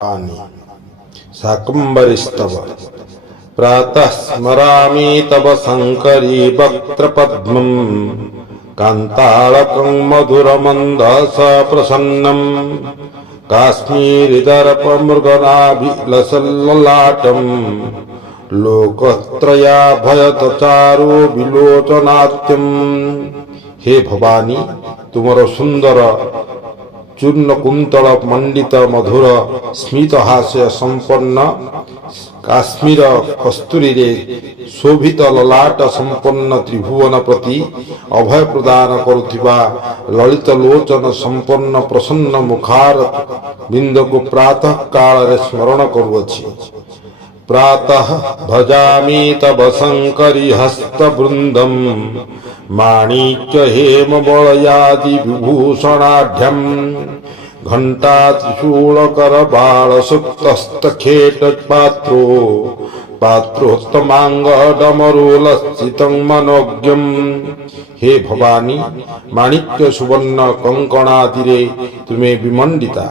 आणि शाकंभरीस्तव प्रातः स्मरामि तव शङ्करी वक्त्रपद्मम् कान्ताळकं मधुरमन्दस प्रसन्नं काश्मीरिदर्पमृगनाभिलसल्ललाटं लोकत्रयाभयतचारो विलोचनात्यं। हे भवानी, तुमर सुंदर चूर्ण कुंतल मंडित मधुर स्मित हास्य संपन्न काश्मीर कस्तूरी रे शोभित ललाट संपन्न त्रिभुवन प्रति अभय प्रदान करुथिबा ललित लोचन संपन्न प्रसन्न मुखार बिंद को प्रातः काल रे स्मरण करुअछि। प्रातः भजामि तव शंकरी हस्तवृंदम माणिक्य हेम बलयादि विभूषणाढ्यम घंटा त्रिशूलकर बाल सुप्तस्तखेट पात्रो पात्रोत्तमांग डमरुलस्थितं मनोज्ञम। हे भवानी, माणिक्य सुवर्ण कंकणादिरे तुम्हें विमंडिता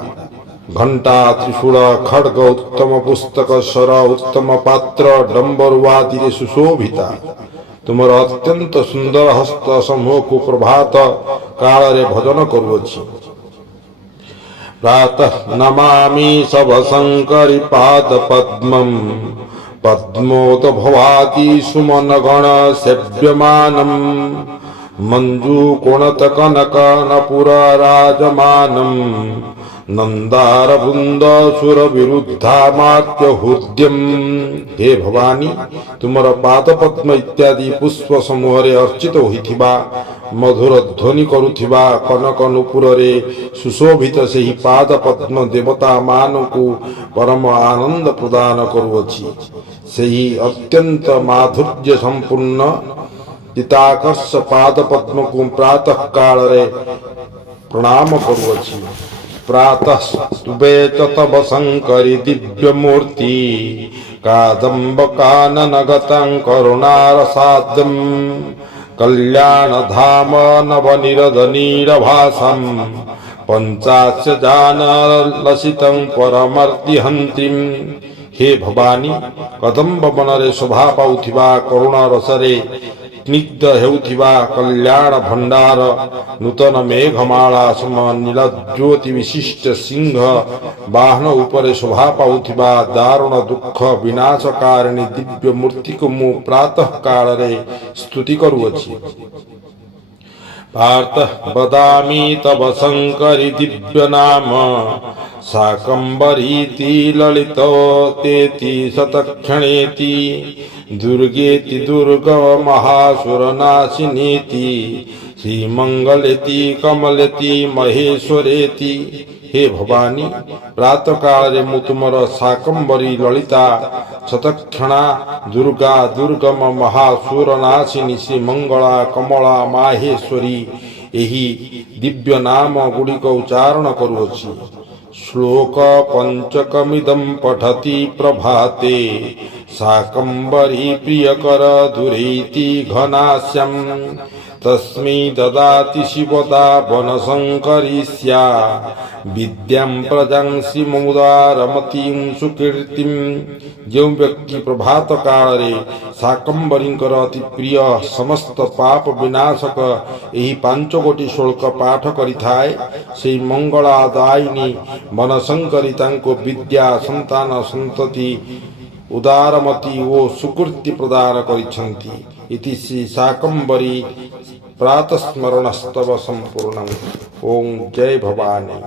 घंटा त्रिशूल खड्ग उत्तम पुस्तक स्वर उत्तम पात्र डंबरुवादिरे सुशोभिता तुमर अत्यंत सुंदर हस्त समूह को प्रभात काल रे भजन करुअछि। प्रातः नमामि शव शंकरी पाद पद्मं पद्मोत भवाति सुमन गण सेव्यमानं मंजू कोणत कनक नपुर राजमानं नंदार बुंद सुर विरुद्धामात्य हृद्यम। हे भवानी, तुमर पाद पद्म इत्यादि पुष्प समूह रे अर्चित होइथिबा मधुर ध्वनि करुथिबा कनक नुपुर रे सुशोभित सेही पाद पद्म देवता मान को परम आनंद प्रदान करुअछि। सेही अत्यंत माधुर्य संपूर्ण चिताकर्ष पाद पद्म को प्रातः काल रे प्रणाम करुअछि। प्रातः स्तुवे च तव शंकरी दिव्यमूर्ति कादम्ब काननगतं करुणारसाद्यं कल्याणधाम नवनिरदनीरभासं पंचास्य जानलसितं परमर्तिहन्तीं। हे भवानी, कदम्ब बनरे शोभा पाउथिबा करुणा रसरे स्निग्ध हेउथिबा कल्याण भंडार नूतन मेघमाला सम नीलज्योति विशिष्ट सिंह वाहन उपरे शोभा पाउथिबा दारुण दुख विनाशकारिणी दिव्य मूर्ति को मु प्रातः काल रे स्तुति करुअछि। प्रातः वदामि तव शंकरी दिव्य नाम शाकंभरीति ललितो तेति शतक्षणेति दुर्गेति दुर्ग महासुरनाशिनीति श्रीमंगलेति कमलेति महेश्वरेति। हे भवानी, प्रातः काल रे मु तुमर शाकंभरी ललिता शतक्षणा दुर्गा दुर्गम महासुरनाशिनी श्री मंगला कमला माहेश्वरी एही दिव्य नाम गुड़िक उच्चारण करुअछि। श्लोक पंचकमिदं पठति प्रभाते शाकंभरी प्रियकर दुरैति घनास्यं तस्मै ददाति शिवदा वनशंकरी स्या विद्यां प्रजां श्रीमुदारमतीं सुकीर्तिं। जो व्यक्ति प्रभात काल रे शाकंभरींकर अति प्रिय समस्त पाप विनाशक एही 5 कोटी श्लोक पाठ करिथाए से मंगलादायिनी वनशंकरी तांको विद्या संतान संतति उदारमती ओ सुकृति प्रदान करिछन्ति। इति श्री शाकंभरी प्रातस्मरणस्तव संपूर्णम्। ओम जय भवानी।